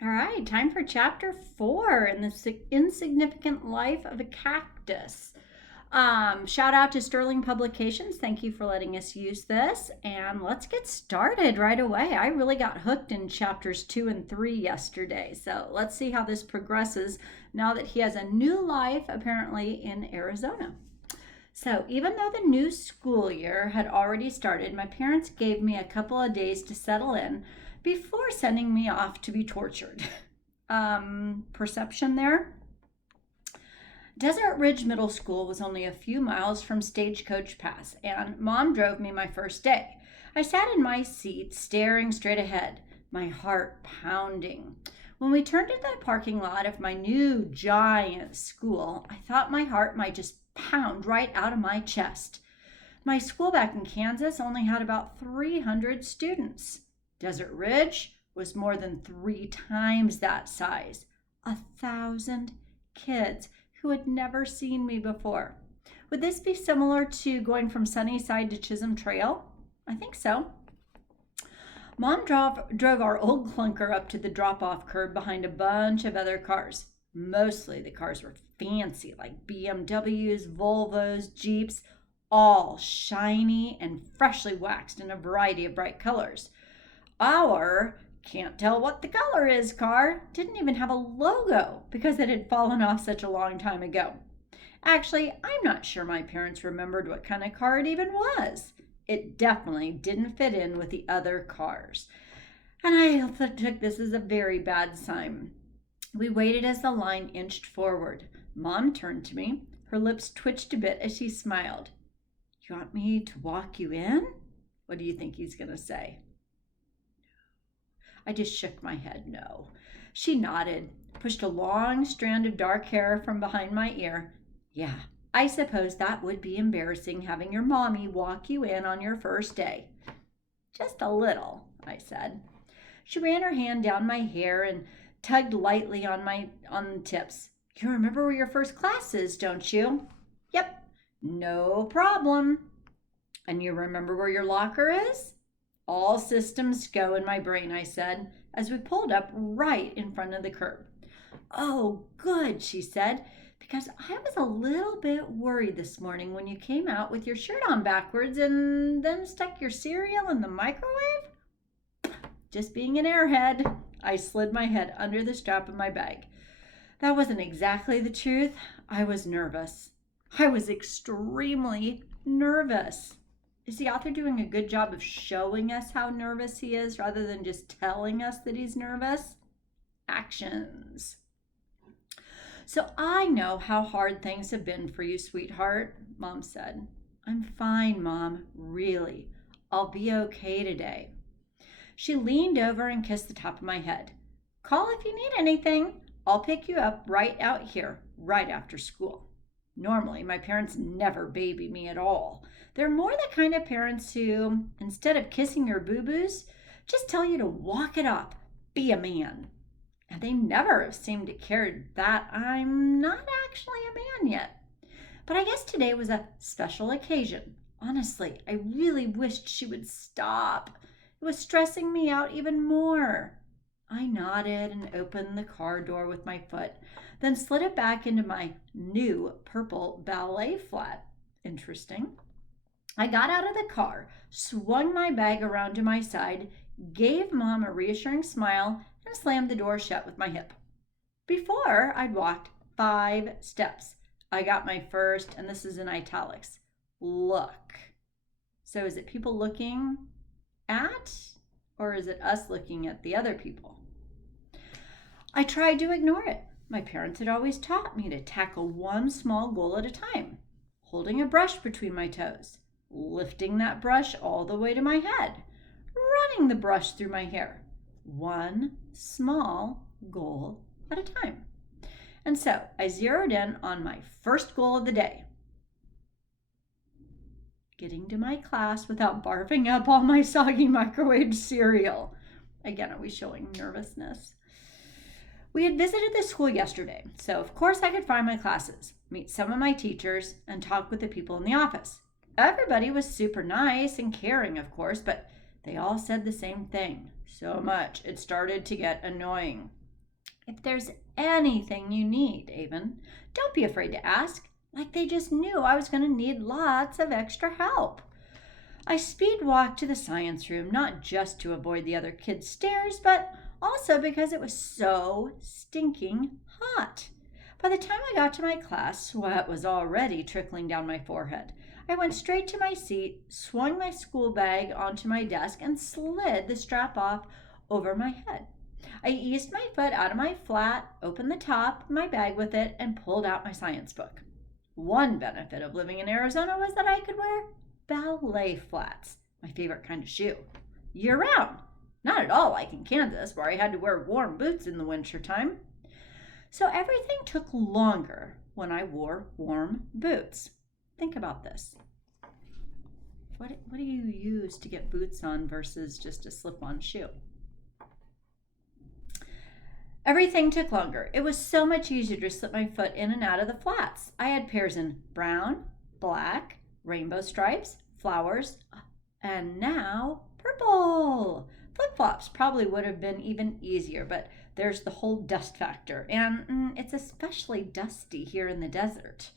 All right, time for chapter 4 in the insignificant life of a cactus. Shout out to Sterling Publications. Thank you for letting us use this. And let's get started right away. I really got hooked in chapters 2 and 3 yesterday. So let's see how this progresses now that he has a new life, apparently, in Arizona. So, even though the new school year had already started, my parents gave me a couple of days to settle in before sending me off to be tortured. Perception there? Desert Ridge Middle School was only a few miles from Stagecoach Pass, and Mom drove me my first day. I sat in my seat, staring straight ahead, my heart pounding. When we turned into the parking lot of my new giant school, I thought my heart might just pound right out of my chest. My school back in Kansas only had about 300 students. Desert Ridge was more than 3 times that size. 1,000 kids who had never seen me before. Would this be similar to going from Sunnyside to Chisholm Trail? I think so. Mom drove our old clunker up to the drop-off curb behind a bunch of other cars. Mostly the cars were fancy, like BMWs, Volvos, Jeeps, all shiny and freshly waxed in a variety of bright colors. Our can't tell what the color is car didn't even have a logo because it had fallen off such a long time ago. Actually, I'm not sure my parents remembered what kind of car it even was. It definitely didn't fit in with the other cars. And I took this as a very bad sign. We waited as the line inched forward. Mom turned to me. Her lips twitched a bit as she smiled. You want me to walk you in? What do you think he's going to say? I just shook my head no. She nodded, pushed a long strand of dark hair from behind my ear. Yeah, I suppose that would be embarrassing having your mommy walk you in on your first day. Just a little, I said. She ran her hand down my hair and tugged lightly on the tips. You remember where your first class is, don't you? Yep, no problem. And you remember where your locker is? All systems go in my brain, I said, as we pulled up right in front of the curb. Oh, good, she said, because I was a little bit worried this morning when you came out with your shirt on backwards and then stuck your cereal in the microwave. Just being an airhead, I slid my head under the strap of my bag. That wasn't exactly the truth. I was nervous. I was extremely nervous. Is the author doing a good job of showing us how nervous he is rather than just telling us that he's nervous? Actions. So I know how hard things have been for you, sweetheart, Mom said. I'm fine, Mom, really. I'll be okay today. She leaned over and kissed the top of my head. Call if you need anything. I'll pick you up right out here, right after school. Normally, my parents never baby me at all. They're more the kind of parents who, instead of kissing your boo-boos, just tell you to walk it up, be a man. And they never have seemed to care that I'm not actually a man yet. But I guess today was a special occasion. Honestly, I really wished she would stop. It was stressing me out even more. I nodded and opened the car door with my foot, then slid it back into my new purple ballet flat. Interesting. I got out of the car, swung my bag around to my side, gave Mom a reassuring smile, and slammed the door shut with my hip. Before I'd walked 5 steps, I got my first, and this is in italics, look. So is it people looking at, or is it us looking at the other people? I tried to ignore it. My parents had always taught me to tackle one small goal at a time, holding a brush between my toes, lifting that brush all the way to my head, running the brush through my hair, one small goal at a time. And so I zeroed in on my first goal of the day, getting to my class without barfing up all my soggy microwave cereal. Again, are we showing nervousness? We had visited the school yesterday, so of course I could find my classes, meet some of my teachers, and talk with the people in the office. Everybody was super nice and caring, of course, but they all said the same thing. So much it started to get annoying. If there's anything you need, Avon, don't be afraid to ask. Like they just knew I was going to need lots of extra help. I speed walked to the science room, not just to avoid the other kids' stares, but also because it was so stinking hot. By the time I got to my class, sweat was already trickling down my forehead. I went straight to my seat, swung my school bag onto my desk, and slid the strap off over my head. I eased my foot out of my flat, opened the top of my bag with it, and pulled out my science book. One benefit of living in Arizona was that I could wear ballet flats, my favorite kind of shoe, year-round. Not at all like in Kansas, where I had to wear warm boots in the wintertime. So everything took longer when I wore warm boots. Think about this. What do you use to get boots on versus just a slip-on shoe? Everything took longer. It was so much easier to slip my foot in and out of the flats. I had pairs in brown, black, rainbow stripes, flowers, and now purple. Flip-flops probably would have been even easier, but there's the whole dust factor, and it's especially dusty here in the desert.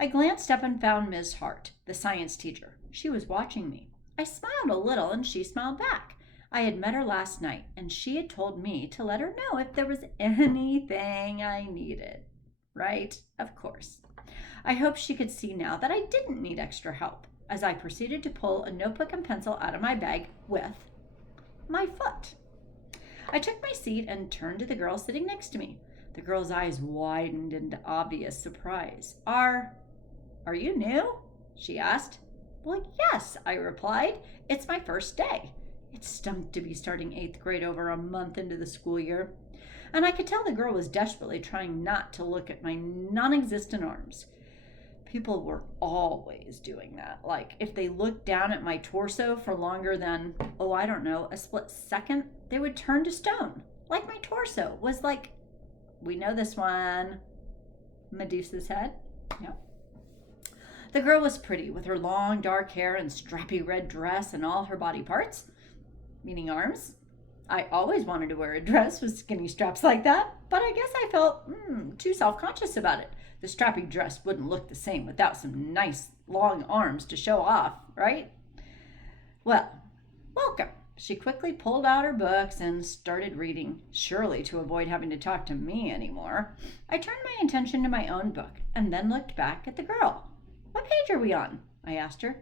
I glanced up and found Ms. Hart, the science teacher. She was watching me. I smiled a little, and she smiled back. I had met her last night, and she had told me to let her know if there was anything I needed. Right? Of course. I hoped she could see now that I didn't need extra help, as I proceeded to pull a notebook and pencil out of my bag with my foot. I took my seat and turned to the girl sitting next to me. The girl's eyes widened into obvious surprise. Are you new? She asked. Well, yes, I replied. It's my first day. It stunk to be starting 8th grade over a month into the school year. And I could tell the girl was desperately trying not to look at my non-existent arms. People were always doing that. Like, if they looked down at my torso for longer than, a split second, they would turn to stone. Like my torso was like, we know this one, Medusa's head. Yep. The girl was pretty, with her long dark hair and strappy red dress and all her body parts, meaning arms. I always wanted to wear a dress with skinny straps like that, but I guess I felt too self-conscious about it. The strappy dress wouldn't look the same without some nice long arms to show off, right? Well, welcome. She quickly pulled out her books and started reading, surely to avoid having to talk to me anymore. I turned my attention to my own book and then looked back at the girl. What page are we on? I asked her.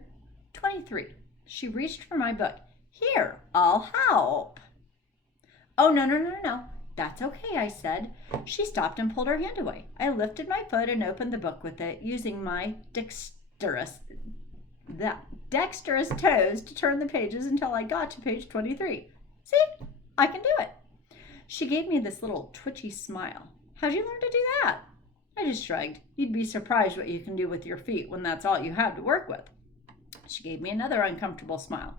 23. She reached for my book. Here, I'll help. Oh, no. That's okay, I said. She stopped and pulled her hand away. I lifted my foot and opened the book with it, using my dexterous toes to turn the pages until I got to page 23. See? I can do it. She gave me this little twitchy smile. How'd you learn to do that? I just shrugged. You'd be surprised what you can do with your feet when that's all you have to work with. She gave me another uncomfortable smile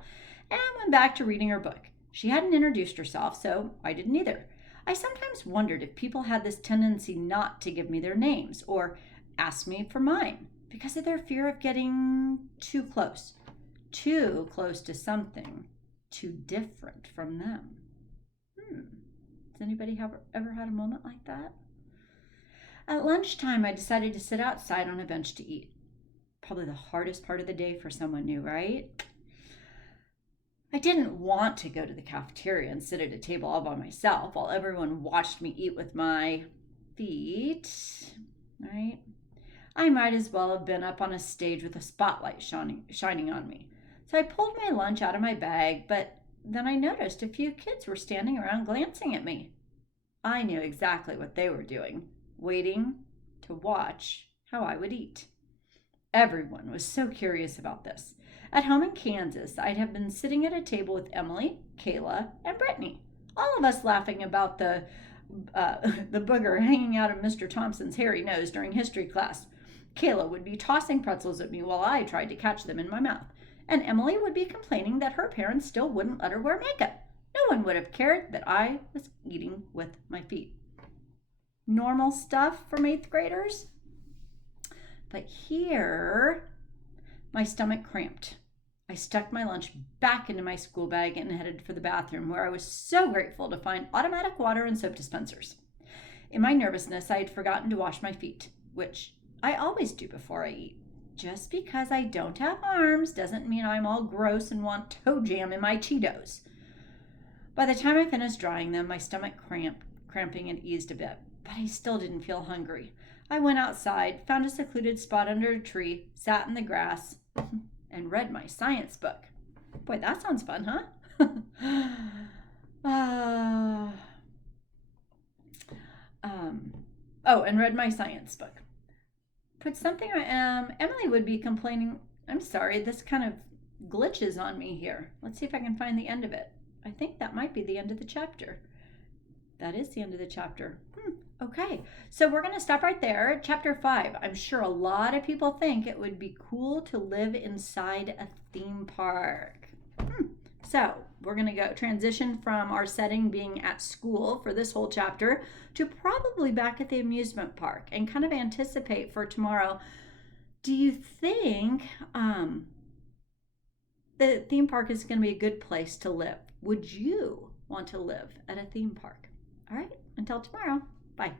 and went back to reading her book. She hadn't introduced herself, so I didn't either. I sometimes wondered if people had this tendency not to give me their names or ask me for mine because of their fear of getting too close to something too different from them. Has anybody ever had a moment like that? At lunchtime, I decided to sit outside on a bench to eat. Probably the hardest part of the day for someone new, right? I didn't want to go to the cafeteria and sit at a table all by myself while everyone watched me eat with my feet, right? I might as well have been up on a stage with a spotlight shining on me. So I pulled my lunch out of my bag, but then I noticed a few kids were standing around glancing at me. I knew exactly what they were doing, waiting to watch how I would eat. Everyone was so curious about this. At home in Kansas, I'd have been sitting at a table with Emily, Kayla, and Brittany, all of us laughing about the booger hanging out of Mr. Thompson's hairy nose during history class. Kayla would be tossing pretzels at me while I tried to catch them in my mouth, and Emily would be complaining that her parents still wouldn't let her wear makeup. No one would have cared that I was eating with my feet. Normal stuff from 8th graders? But here, my stomach cramped. I stuck my lunch back into my school bag and headed for the bathroom, where I was so grateful to find automatic water and soap dispensers. In my nervousness, I had forgotten to wash my feet, which I always do before I eat. Just because I don't have arms doesn't mean I'm all gross and want toe jam in my Cheetos. By the time I finished drying them, my stomach cramping had eased a bit, but I still didn't feel hungry. I went outside, found a secluded spot under a tree, sat in the grass, and read my science book. Boy, that sounds fun, huh? And read my science book. Put something, Emily would be complaining. I'm sorry, this kind of glitches on me here. Let's see if I can find the end of it. I think that might be the end of the chapter. That is the end of the chapter. Okay, so we're going to stop right there. Chapter 5. I'm sure a lot of people think it would be cool to live inside a theme park. So we're going to go transition from our setting being at school for this whole chapter to probably back at the amusement park and kind of anticipate for tomorrow. Do you think the theme park is going to be a good place to live? Would you want to live at a theme park? All right, until tomorrow. Bye.